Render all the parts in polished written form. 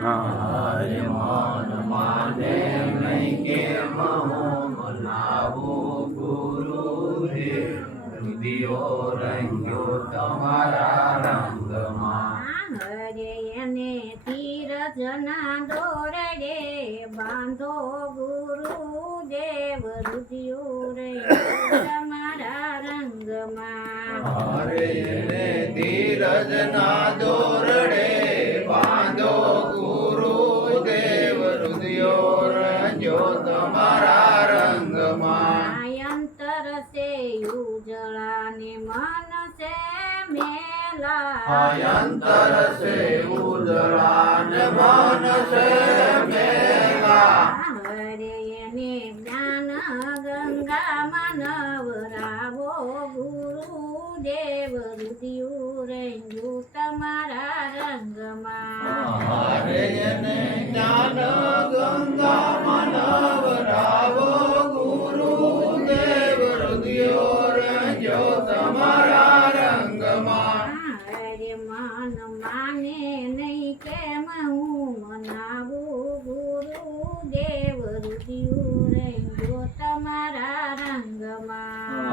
હરે મન માને નહીં કેમ હું મનાવું ગુરુદેવ રુધિયો રંગ્યો તમારા રંગમાં હરે એને ધીરજના દોરડે બાંધો ગુરુદેવ રુધિયો રંગ્યો તમારા રંગમાં હરે એને ધીરજના દોરડે બાંધો ગુરુદેવ રુધિયો રંગ્યો તમારા રંગમાં અંતર સે ઉજળા ને મન સે મેલા અંતર સે ઉજળા ને મન સે મેલા હરે એને જ્ઞાન ગંગા નવરાવો ગુરુદેવ રુધિયું રંગ્યું તમારા રંગમાં હરે એને જ્ઞાન ગંગા નવરાવો ગુરુદેવ રુધિયો રંગ્યો તમારા રંગમાં હરે મન માને નહીં કેમ હું મનાવું ગુરુદેવ રુધિયું રંગ્યું તમારા રંગમાં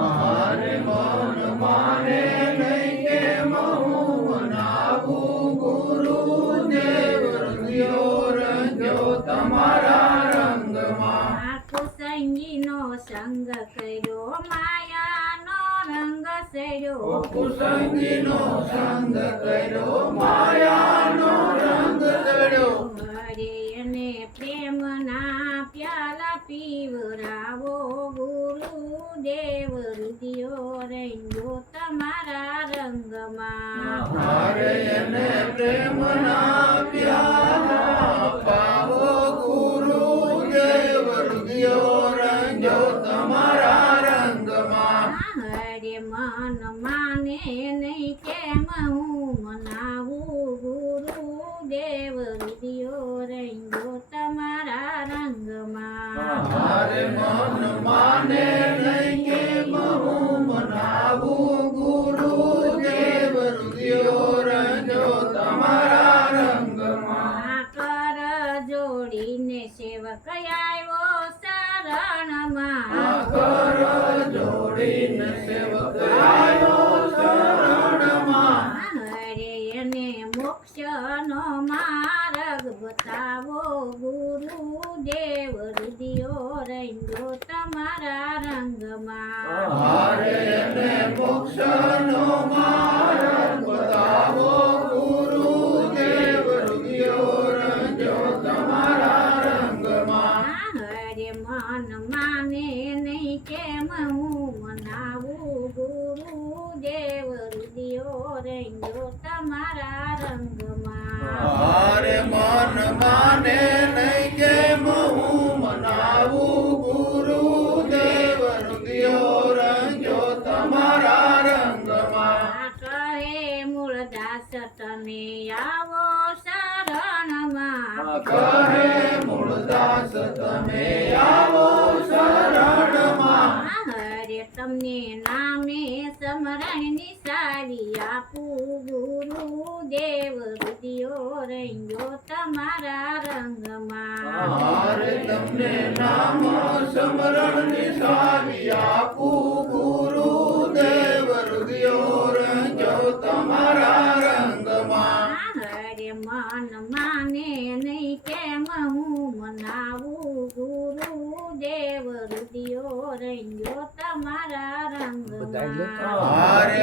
હરે મન માને નહીં કેમ હું મનાવું ગુરુદેવ રુધિયો રંગ્યો તમારા રંગમાં કુસંગીનો સંગ કર્યો માયાનો રંગ સેડ્યો કુસંગીનો સંગ કર્યો માયાનો રંગ ચડ્યો હરે અને પ્રેમના પ્યાલા પીવરાવો ગુરુદેવ રુધિયો રંગ્યો તમારા રંગમાં હરે એને પ્રેમના પ્યાલા પાવો ગુરુદેવ રુધિયો રંગ્યો તમારા રંગમાં હરે મન માને નહીં કેમ હું મનાવું ગુરુદેવ રુધિયો રંગ્યો તમારા રંગમાં હરે મન માને નહીં કેમ હું મનાવું ગુરુદેવ રુધિયો રંગ્યો તમારા રંગમાં કર જોડીને સેવક આવ્યો શરણમાં કર જોડીને સેવક આવ્યો શરણમાં હરે એને મોક્ષનો માર્ગ બતાવો ગુરુદેવ રુધિયો રંગ્યો તમારા રંગમાં હરે એને મોક્ષનો માર્ગ બતાવો ગુરુદેવ રુધિયો રંગ્યો તમારા રંગમાં હરે મન માને નહીં કેમ હું મનાવું ગુરુદેવ રુધિયો રંગ્યો તમારા રંગમાં હરે મન માને નહીં કેમ હું મનાવું ગુરુદેવ રુધિયો રંગ્યો તમારા રંગમાં કહે મૂળદાસ તમે આવો શરણમાં કહે મૂળદાસ તમે આવો શરણમાં હરે તમને નામે સમરણની સારી આપું ગુરુદેવ રુધિયો રંગ્યો તમારા રંગમાં હરે તમને નામ સ્મરણની સાવી આપું ગુરુદેવ રુધિયો રંગ્યો તમારા રંગમાં હરે મન માને નહીં કેમ હું મનાવું ગુરુદેવ રુધિયો રંગ્યો તમારા રંગમાં હરે